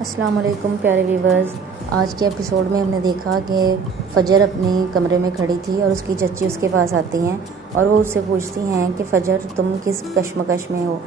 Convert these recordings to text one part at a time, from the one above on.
अस्सलाम वालेकुम प्यारे व्यूवर्स। आज के एपिसोड में हमने देखा कि फ़जर अपने कमरे में खड़ी थी और उसकी चच्ची उसके पास आती हैं और वो उससे पूछती हैं कि फ़जर तुम किस कश्मकश में हो।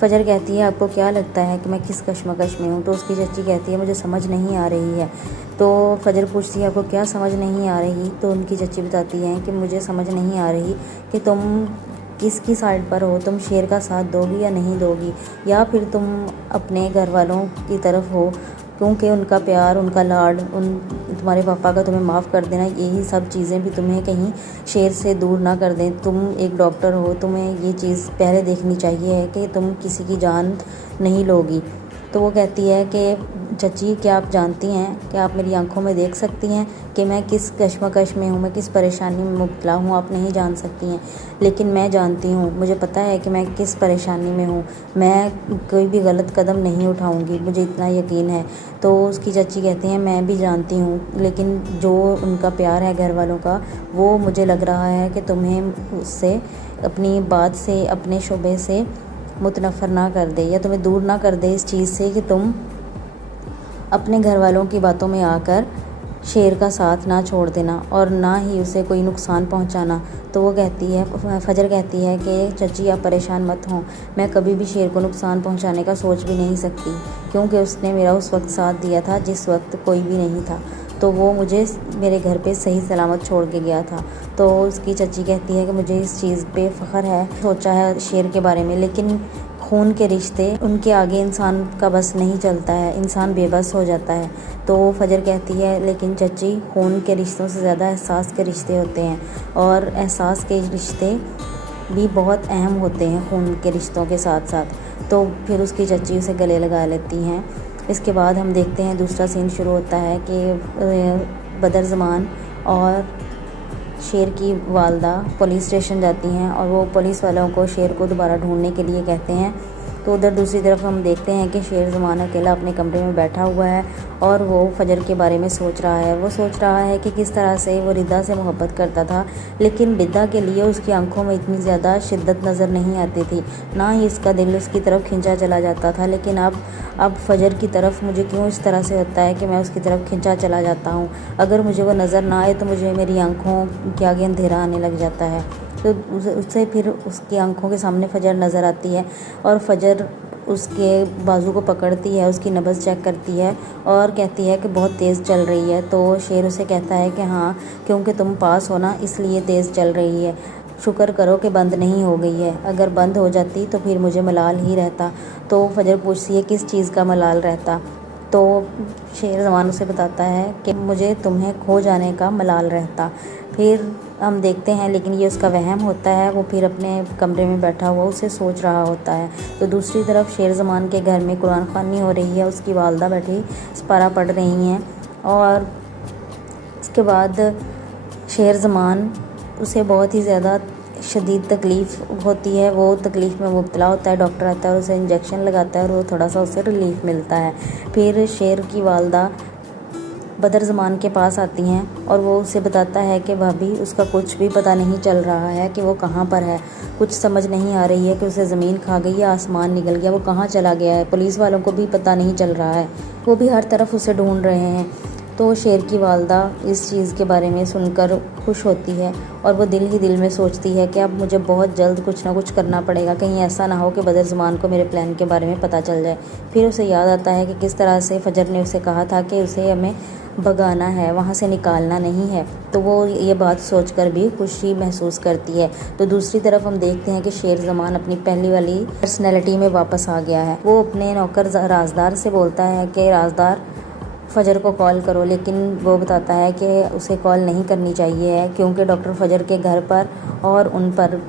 फ़जर कहती है आपको क्या लगता है कि मैं किस कश्मकश में हूँ। तो उसकी चच्ची कहती है मुझे समझ नहीं आ रही है। तो फ़जर पूछती है आपको क्या समझ नहीं आ रही। तो उनकी चच्ची बताती हैं कि मुझे समझ नहीं आ रही कि तुम किसकी साइड पर हो, तुम शेर का साथ दोगी या नहीं दोगी, या फिर तुम अपने घर वालों की तरफ हो, क्योंकि उनका प्यार, उनका लाड, तुम्हारे पापा का तुम्हें माफ़ कर देना, यही सब चीज़ें भी तुम्हें कहीं शेर से दूर ना कर दें। तुम एक डॉक्टर हो, तुम्हें ये चीज़ पहले देखनी चाहिए है कि तुम किसी की जान नहीं लोगी। तो वो कहती है कि चची क्या आप जानती हैं, क्या आप मेरी आंखों में देख सकती हैं कि मैं किस कश्मकश में हूँ, मैं किस परेशानी में मुब्तला हूँ। आप नहीं जान सकती हैं, लेकिन मैं जानती हूँ। मुझे पता है कि मैं किस परेशानी में हूँ। मैं कोई भी गलत कदम नहीं उठाऊँगी, मुझे इतना यकीन है। तो उसकी चची कहती हैं मैं भी जानती हूँ, लेकिन जो उनका प्यार है घर वालों का, वो मुझे लग रहा है कि तुम्हें उससे, अपनी बात से, अपने शुबे से मुतनफ़र ना कर दे, या तुम्हें दूर ना कर दे इस चीज़ से कि तुम अपने घर वालों की बातों में आकर शेर का साथ ना छोड़ देना और ना ही उसे कोई नुकसान पहुंचाना। तो वो कहती है, फ़जर कहती है कि चची आप परेशान मत हों, मैं कभी भी शेर को नुकसान पहुंचाने का सोच भी नहीं सकती, क्योंकि उसने मेरा उस वक्त साथ दिया था जिस वक्त कोई भी नहीं था। तो वो मुझे मेरे घर पे सही सलामत छोड़ के गया था। तो उसकी चची कहती है कि मुझे इस चीज़ पे फ़ख्र है, सोचा है शेर के बारे में, लेकिन खून के रिश्ते, उनके आगे इंसान का बस नहीं चलता है, इंसान बेबस हो जाता है। तो फ़जर कहती है लेकिन चची खून के रिश्तों से ज़्यादा एहसास के रिश्ते होते हैं, और एहसास के रिश्ते भी बहुत अहम होते हैं खून के रिश्तों के साथ साथ। तो फिर उसकी चची उसे गले लगा लेती हैं। इसके बाद हम देखते हैं दूसरा सीन शुरू होता है कि बदरज़मान और शेर की वालदा पुलिस स्टेशन जाती हैं और वो पुलिस वालों को शेर को दोबारा ढूंढने के लिए कहते हैं। तो उधर दूसरी तरफ हम देखते हैं कि शेर ज़मान अकेला अपने कमरे में बैठा हुआ है और वो फ़जर के बारे में सोच रहा है। वो सोच रहा है कि किस तरह से वो रिदा से मोहब्बत करता था, लेकिन रिदा के लिए उसकी आंखों में इतनी ज़्यादा शिद्दत नज़र नहीं आती थी, ना ही उसका दिल उसकी तरफ खिंचा चला जाता था। लेकिन अब फ़जर की तरफ मुझे क्यों इस तरह से होता है कि मैं उसकी तरफ खिंचा चला जाता हूँ। अगर मुझे वो नज़र ना आए तो मुझे मेरी आंखों के आगे अंधेरा आने लग जाता है। तो उससे फिर उसकी आंखों के सामने फ़जर नज़र आती है और फ़जर उसके बाजू को पकड़ती है, उसकी नब्ज़ चेक करती है और कहती है कि बहुत तेज़ चल रही है। तो शेर उसे कहता है कि हाँ, क्योंकि तुम पास हो ना, इसलिए तेज़ चल रही है। शुक्र करो कि बंद नहीं हो गई है, अगर बंद हो जाती तो फिर मुझे मलाल ही रहता। तो फ़जर पूछती है किस चीज़ का मलाल रहता। तो शेर ज़मान उसे बताता है कि मुझे तुम्हें खो जाने का मलाल रहता। फिर हम देखते हैं, लेकिन ये उसका वहम होता है, वो फिर अपने कमरे में बैठा हुआ उसे सोच रहा होता है। तो दूसरी तरफ शेर ज़मान के घर में कुरान ख़वानी हो रही है, उसकी वालदा बैठी सिपारा पढ़ रही हैं और इसके बाद शेर ज़मान उसे बहुत ही ज़्यादा शदीद तकलीफ़ होती है, वो तकलीफ़ में मुब्तला होता है। डॉक्टर आता है और उसे इंजेक्शन लगाता है और वो थोड़ा सा उसे रिलीफ़ मिलता है। फिर शेर की वालदा बदरज़मान के पास आती हैं और वो उसे बताता है कि भाभी उसका कुछ भी पता नहीं चल रहा है कि वो कहाँ पर है, कुछ समझ नहीं आ रही है कि उसे ज़मीन खा गई या आसमान निकल गया, वो कहाँ चला गया है। पुलिस वालों को भी पता नहीं चल रहा है, वो भी हर तरफ उसे ढूंढ रहे हैं। तो शेर की वालदा इस चीज़ के बारे में सुनकर खुश होती है और वो दिल ही दिल में सोचती है कि अब मुझे बहुत जल्द कुछ ना कुछ करना पड़ेगा, कहीं ऐसा ना हो कि बदरज़मान को मेरे प्लान के बारे में पता चल जाए। फिर उसे याद आता है कि किस तरह से फ़जर ने उसे कहा था कि उसे हमें भगाना है, वहाँ से निकालना नहीं है। तो वो ये बात सोचकर भी खुशी महसूस करती है। तो दूसरी तरफ हम देखते हैं कि शेर ज़मान अपनी पहली वाली पर्सनैलिटी में वापस आ गया है। वो अपने नौकर राजदार से बोलता है कि राजदार फ़जर को कॉल करो, लेकिन वो बताता है कि उसे कॉल नहीं करनी चाहिए है, क्योंकि डॉक्टर फ़जर के घर पर और उन पर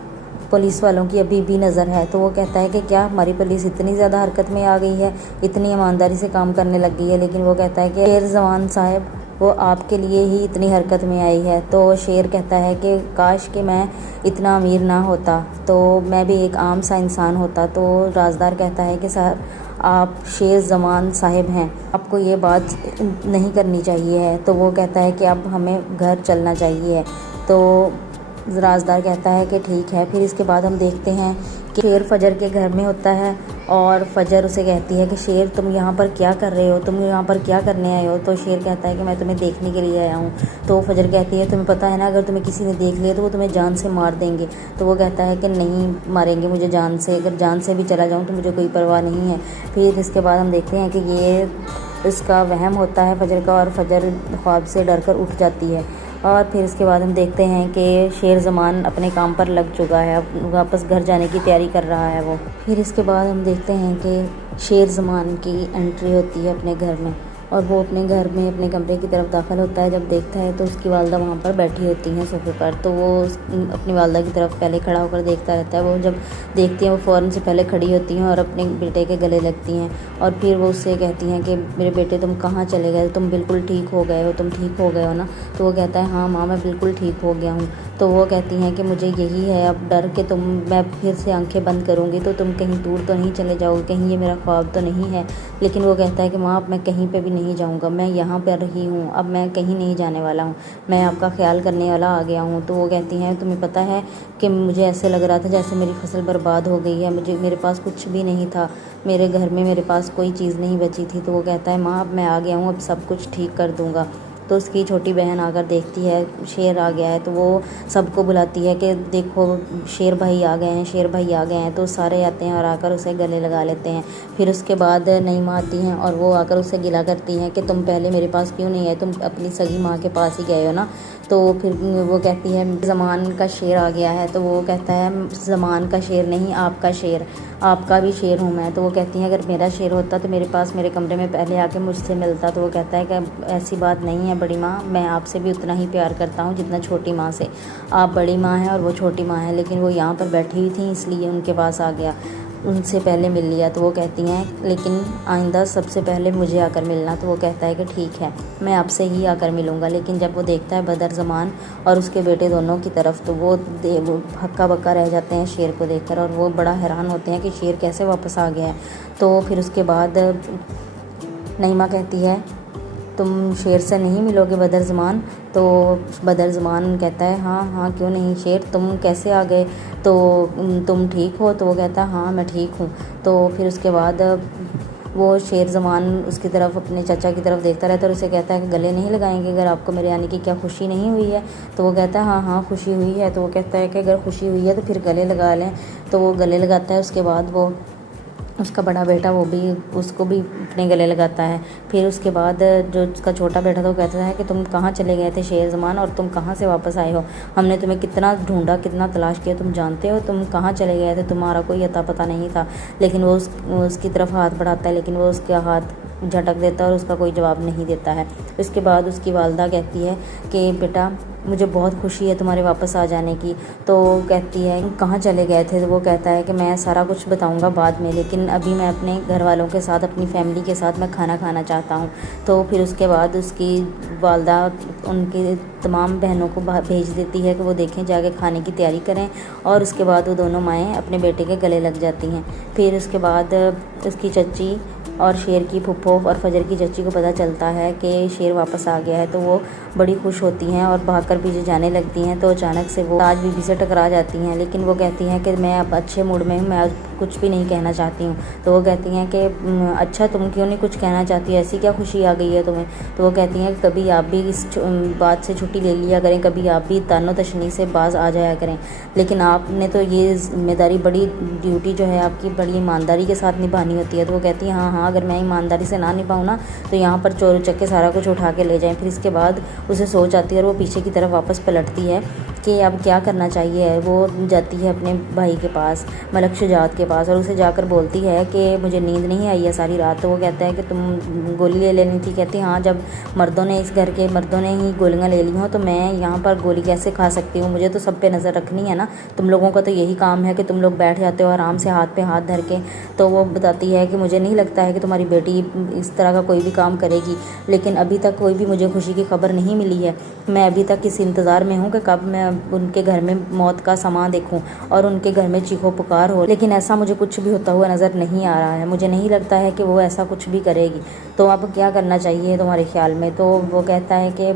पुलिस वालों की अभी भी नज़र है। तो वो कहता है कि क्या हमारी पुलिस इतनी ज़्यादा हरकत में आ गई है, इतनी ईमानदारी से काम करने लग गई है। लेकिन वो कहता है कि शेर ज़मान साहब, वो आपके लिए ही इतनी हरकत में आई है। तो शेर कहता है कि काश कि मैं इतना अमीर ना होता, तो मैं भी एक आम सा इंसान होता। तो राजदार कहता है कि सर आप शेर ज़मान साहिब हैं, आपको ये बात नहीं करनी चाहिए है। तो वो कहता है कि अब हमें घर चलना चाहिए। तो राजदार कहता है कि ठीक है। फिर इसके बाद हम देखते हैं कि शेर फ़जर के घर में होता है और फजर उसे कहती है कि शेर तुम यहाँ पर क्या कर रहे हो, तुम यहाँ पर क्या करने आए हो। तो शेर कहता है कि मैं तुम्हें देखने के लिए आया हूँ। तो फजर कहती है तुम्हें पता है ना, अगर तुम्हें किसी ने देख लिया तो वो तुम्हें जान से मार देंगे। तो वो कहता है कि नहीं मारेंगे मुझे जान से, अगर जान से भी चला जाऊँ तो मुझे कोई परवाह नहीं है। फिर इसके बाद हम देखते हैं कि ये इसका वहम होता है फजर का, और फजर ख्वाब से डर कर उठ जाती है। और फिर इसके बाद हम देखते हैं कि शेर ज़मान अपने काम पर लग चुका है, अब वापस घर जाने की तैयारी कर रहा है वो। फिर इसके बाद हम देखते हैं कि शेर ज़मान की एंट्री होती है अपने घर में, और वो अपने घर में अपने कमरे की तरफ दाखिल होता है। जब देखता है तो उसकी वालदा वहाँ पर बैठी होती हैं सोफ़े पर। तो वो अपनी वालदा की तरफ पहले खड़ा होकर देखता रहता है। वो जब देखती हैं वो फ़ौरन से पहले खड़ी होती हैं और अपने बेटे के गले लगती हैं, और फिर वो उससे कहती हैं कि मेरे बेटे तुम कहाँ चले गए, तुम बिल्कुल ठीक हो गए हो, तुम ठीक हो गए हो ना। तो वो कहता है हाँ माँ मैं बिल्कुल ठीक हो गया हूँ। तो वो कहती हैं कि मुझे यही है अब डर के मैं फिर से आंखें बंद करूँगी तो तुम कहीं दूर तो नहीं चले जाओगे, कहीं ये मेरा ख्वाब तो नहीं है। लेकिन वो कहता है कि माँ अब मैं कहीं पे भी नहीं जाऊँगा, मैं यहाँ पर रही हूँ, अब मैं कहीं नहीं जाने वाला हूँ, मैं आपका ख्याल करने वाला आ गया हूँ। तो वो कहती हैं तुम्हें पता है कि मुझे ऐसे लग रहा था जैसे मेरी फसल बर्बाद हो गई है, मेरे पास कुछ भी नहीं था, मेरे घर में मेरे पास कोई चीज़ नहीं बची थी। तो वो कहता है माँ अब मैं आ गया हूँ, अब सब कुछ ठीक कर दूँगा। तो उसकी छोटी बहन आकर देखती है शेर आ गया है, तो वो सबको बुलाती है कि देखो शेर भाई आ गए हैं, शेर भाई आ गए हैं। तो सारे आते हैं और आकर उसे गले लगा लेते हैं। फिर उसके बाद नईमा आती हैं और वो आकर उसे गिला करती हैं कि तुम पहले मेरे पास क्यों नहीं आए, तुम अपनी सगी माँ के पास ही गए हो ना। तो फिर वो कहती है ज़मान का शेर आ गया है। तो वो कहता है ज़मान का शेर नहीं, आपका शेर, आपका भी शेर हूँ मैं। तो वो कहती हैं अगर मेरा शेर होता तो मेरे पास मेरे कमरे में पहले आके मुझसे मिलता। तो वो कहता है कि ऐसी बात नहीं है बड़ी माँ, मैं आपसे भी उतना ही प्यार करता हूँ जितना छोटी माँ से। आप बड़ी माँ हैं और वो छोटी माँ है, लेकिन वो यहाँ पर बैठी हुई थी इसलिए उनके पास आ गया, उनसे पहले मिल लिया। तो वो कहती हैं लेकिन आइंदा सबसे पहले मुझे आकर मिलना। तो वो कहता है कि ठीक है मैं आपसे ही आकर मिलूँगा। लेकिन जब वो देखता है बदर ज़मान और उसके बेटे दोनों की तरफ, तो वो हक्का बक्का रह जाते हैं शेर को देखकर, और वो बड़ा हैरान होते हैं कि शेर कैसे वापस आ गया है। तो फिर उसके बाद नईमा कहती है तुम शेर से नहीं मिलोगे बदर ज़मान। तो बदर ज़मान कहता है हाँ हाँ क्यों नहीं शेर, तुम कैसे आ गए, तो तुम ठीक हो। तो वो कहता है हाँ मैं ठीक हूँ। तो फिर उसके बाद वो शेर ज़मान उसकी तरफ अपने चाचा की तरफ देखता रहता है और उसे कहता है कि गले नहीं लगाएंगे अगर आपको मेरे आने की क्या खुशी नहीं हुई है। तो वो कहता है हाँ हाँ खुशी हुई है। तो वो कहता है कि अगर खुशी हुई है तो फिर गले लगा लें। तो वो गले लगाता है। उसके बाद वो उसका बड़ा बेटा वो भी उसको भी अपने गले लगाता है। फिर उसके बाद जो उसका छोटा बेटा था वो कहता है कि तुम कहाँ चले गए थे शेर ज़मान, और तुम कहाँ से वापस आए हो, हमने तुम्हें कितना ढूंढा कितना तलाश किया, तुम जानते हो तुम कहाँ चले गए थे, तुम्हारा कोई अता पता नहीं था। लेकिन वो उसकी तरफ हाथ बढ़ाता है, लेकिन वो उसका हाथ झटक देता है और उसका कोई जवाब नहीं देता है। इसके बाद उसकी वालदा कहती है कि बेटा मुझे बहुत खुशी है तुम्हारे वापस आ जाने की। तो कहती है कहाँ चले गए थे। तो वो कहता है कि मैं सारा कुछ बताऊंगा बाद में, लेकिन अभी मैं अपने घर वालों के साथ अपनी फैमिली के साथ मैं खाना खाना चाहता हूँ। तो फिर उसके बाद उसकी वालदा उनकी तमाम बहनों को भेज देती है कि वो देखें जाके खाने की तैयारी करें, और उसके बाद वो दोनों माएँ अपने बेटे के गले लग जाती हैं। फिर उसके बाद उसकी चच्ची और शेर की फुप्पो और फजर की चच्ची को पता चलता है कि शेर वापस आ गया है। तो वो बड़ी खुश होती हैं और भागकर पीछे जाने लगती हैं। तो अचानक से वो ताज बीबी से टकरा जाती हैं, लेकिन वो कहती हैं कि मैं अब अच्छे मूड में हूँ, मैं आज कुछ भी नहीं कहना चाहती हूँ। तो वो कहती हैं कि अच्छा तुम क्यों नहीं कुछ कहना चाहती, ऐसी क्या खुशी आ गई है तुम्हें। तो वो कहती हैं कि कभी आप भी इस बात से छुट्टी ले लिया करें, कभी आप भी तानो तशनी से बाज आ जाया करें, लेकिन आपने तो ये जिम्मेदारी बड़ी ड्यूटी जो है आपकी बड़ी ईमानदारी के साथ निभानी होती है। तो वो कहती है हाँ हाँ अगर मैं ईमानदारी से ना निभाऊँ ना तो यहाँ पर चोर उचक्के सारा कुछ उठा के ले जाएं। फिर इसके बाद उसे सोच आती है और वो पीछे की तरफ वापस पलटती है कि अब क्या करना चाहिए। वो जाती है अपने भाई के पास, मलक शुजात के पास, और उसे जाकर बोलती है कि मुझे नींद नहीं आई है सारी रात। तो वो कहता है कि तुम गोली ले लेनी थी। कहती हाँ जब मर्दों ने इस घर के मर्दों ने ही गोलियाँ ले ली हों तो मैं यहाँ पर गोली कैसे खा सकती हूँ, मुझे तो सब पे नज़र रखनी है ना, तुम लोगों का तो यही काम है कि तुम लोग बैठ जाते हो आराम से हाथ पे हाथ धर के। तो वो बताती है कि मुझे नहीं लगता है कि तुम्हारी बेटी इस तरह का कोई भी काम करेगी, लेकिन अभी तक कोई भी मुझे खुशी की खबर नहीं मिली है, मैं अभी तक इस इंतज़ार में हूँ कि कब मैं उनके घर में मौत का समा देखूं और उनके घर में चीखो पुकार हो, लेकिन ऐसा मुझे कुछ भी होता हुआ नज़र नहीं आ रहा है। मुझे नहीं लगता है कि वो ऐसा कुछ भी करेगी। तो अब क्या करना चाहिए तुम्हारे ख्याल में? तो वो कहता है कि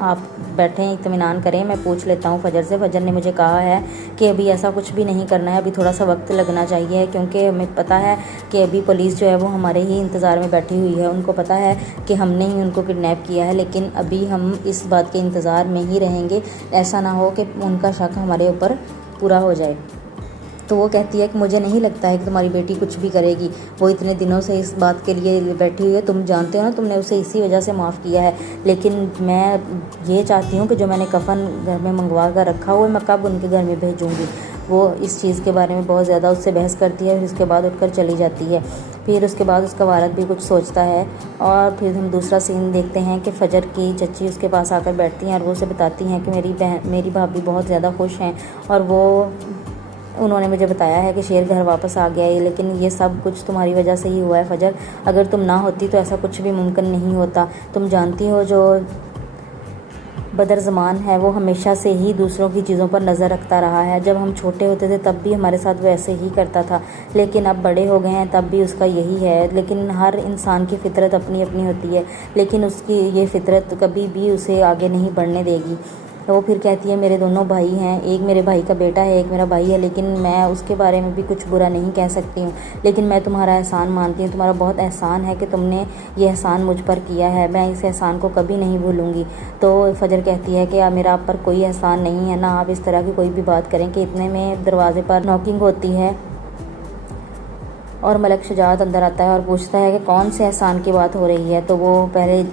आप बैठें, इत्मीनान करें, मैं पूछ लेता हूँ फजर से। फजर ने मुझे कहा है कि अभी ऐसा कुछ भी नहीं करना है, अभी थोड़ा सा वक्त लगना चाहिए, क्योंकि हमें पता है कि अभी पुलिस जो है वो हमारे ही इंतज़ार में बैठी हुई है। उनको पता है कि हमने ही उनको किडनैप किया है, लेकिन अभी हम इस बात के इंतज़ार में ही रहेंगे, ऐसा ना हो कि उनका शक हमारे ऊपर पूरा हो जाए। तो वो कहती है कि मुझे नहीं लगता है कि तुम्हारी बेटी कुछ भी करेगी, वो इतने दिनों से इस बात के लिए बैठी हुई है, तुम जानते हो ना, तुमने उसे इसी वजह से माफ़ किया है। लेकिन मैं ये चाहती हूँ कि जो मैंने कफन घर में मंगवा कर रखा हुआ है, मैं कब उनके घर में भेजूँगी। वो इस चीज़ के बारे में बहुत ज़्यादा उससे बहस करती है, फिर उसके बाद उठकर चली जाती है। फिर उसके बाद उसका वालिद भी कुछ सोचता है, और फिर हम दूसरा सीन देखते हैं कि फजर की चच्ची उसके पास आकर बैठती हैं और वो उसे बताती हैं कि मेरी भाभी बहुत ज़्यादा खुश हैं, और उन्होंने मुझे बताया है कि शेर घर वापस आ गया है, लेकिन ये सब कुछ तुम्हारी वजह से ही हुआ है फजर। अगर तुम ना होती तो ऐसा कुछ भी मुमकिन नहीं होता। तुम जानती हो जो बदर ज़मान है वो हमेशा से ही दूसरों की चीज़ों पर नज़र रखता रहा है। जब हम छोटे होते थे तब भी हमारे साथ वैसे ही करता था, लेकिन अब बड़े हो गए हैं तब भी उसका यही है। लेकिन हर इंसान की फ़ितरत अपनी अपनी होती है, लेकिन उसकी ये फ़ितरत कभी भी उसे आगे नहीं बढ़ने देगी। तो वो फिर कहती है मेरे दोनों भाई हैं, एक मेरे भाई का बेटा है, एक मेरा भाई है, लेकिन मैं उसके बारे में भी कुछ बुरा नहीं कह सकती हूँ। लेकिन मैं तुम्हारा एहसान मानती हूँ, तुम्हारा बहुत एहसान है कि तुमने ये एहसान मुझ पर किया है, मैं इस एहसान को कभी नहीं भूलूँगी। तो फजर कहती है कि मेरा आप पर कोई एहसान नहीं है, ना आप इस तरह की कोई भी बात करें। कि इतने में दरवाजे पर नॉकिंग होती है और मलक शुजात अंदर आता है और पूछता है कि कौन से एहसान की बात हो रही है। तो वो पहले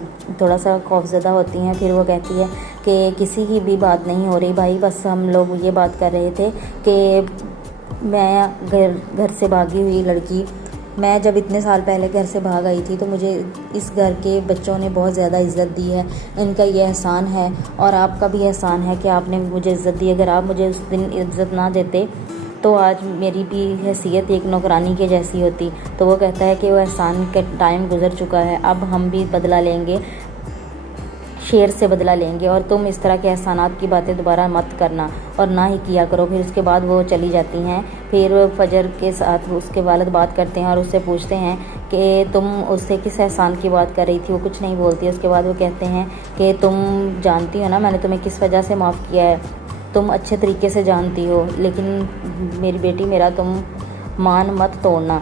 थोड़ा सा खौफज़दा होती हैं, फिर वो कहती है कि किसी की भी बात नहीं हो रही भाई, बस हम लोग ये बात कर रहे थे कि मैं घर से भागी हुई लड़की, मैं जब इतने साल पहले घर से भाग आई थी तो मुझे इस घर के बच्चों ने बहुत ज़्यादा इज़्ज़त दी है, इनका ये एहसान है और आपका भी एहसान है कि आपने मुझे इज़्ज़त दी। अगर आप मुझे उस दिन इज़्ज़त ना देते तो आज मेरी भी हैसियत एक नौकरानी के जैसी होती। तो वो कहता है कि वो एहसान का टाइम गुजर चुका है, अब हम भी बदला लेंगे, शेर से बदला लेंगे, और तुम इस तरह के एहसानात की बातें दोबारा मत करना और ना ही किया करो। फिर उसके बाद वो चली जाती हैं। फिर फजर के साथ उसके वालिद बात करते हैं और उससे पूछते हैं कि तुम उससे किस एहसान की बात कर रही थी। वो कुछ नहीं बोलती। उसके बाद वो कहते हैं कि तुम जानती हो ना मैंने तुम्हें किस वजह से माफ़ किया है, तुम अच्छे तरीके से जानती हो, लेकिन मेरी बेटी मेरा तुम मान मत तोड़ना।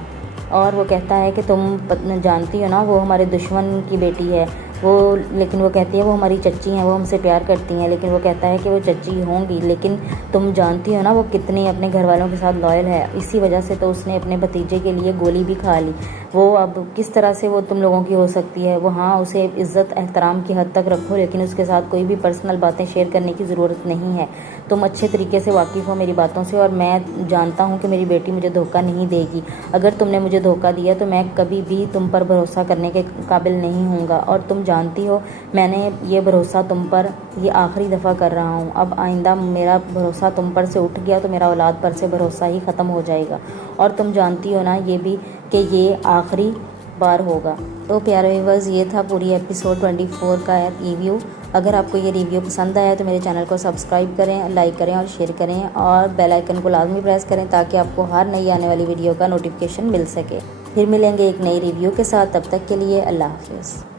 और वो कहता है कि तुम जानती हो ना वो हमारे दुश्मन की बेटी है, लेकिन वो कहती है वो हमारी चच्ची हैं, वो हमसे प्यार करती हैं। लेकिन वो कहता है कि वो चच्ची होंगी, लेकिन तुम जानती हो ना वो कितनी अपने घर वालों के साथ लॉयल है, इसी वजह से तो उसने अपने भतीजे के लिए गोली भी खा ली। वो अब किस तरह से वो तुम लोगों की हो सकती है। वो हाँ उसे इज़्ज़त एहतराम की हद तक रखो, लेकिन उसके साथ कोई भी पर्सनल बातें शेयर करने की ज़रूरत नहीं है। तुम अच्छे तरीके से वाकिफ़ हो मेरी बातों से, और मैं जानता हूँ कि मेरी बेटी मुझे धोखा नहीं देगी। अगर तुमने मुझे धोखा दिया तो मैं कभी भी तुम पर भरोसा करने के काबिल नहीं हूँगा, और तुम जानती हो मैंने ये भरोसा तुम पर ये आखिरी दफ़ा कर रहा हूँ। अब आइंदा मेरा भरोसा तुम पर से उठ गया तो मेरा औलाद पर से भरोसा ही ख़त्म हो जाएगा, और तुम जानती हो ना ये भी कि ये आखिरी बार होगा। तो प्यारे व्यूअर्स, ये था पूरी एपिसोड 24 का रिव्यू। अगर आपको ये रिव्यू पसंद आया तो मेरे चैनल को सब्सक्राइब करें, लाइक करें और शेयर करें, और बेल आइकन को लाजमी प्रेस करें ताकि आपको हर नई आने वाली वीडियो का नोटिफिकेशन मिल सके। फिर मिलेंगे एक नई रिव्यू के साथ, तब तक के लिए अल्लाह हाफ़िज़।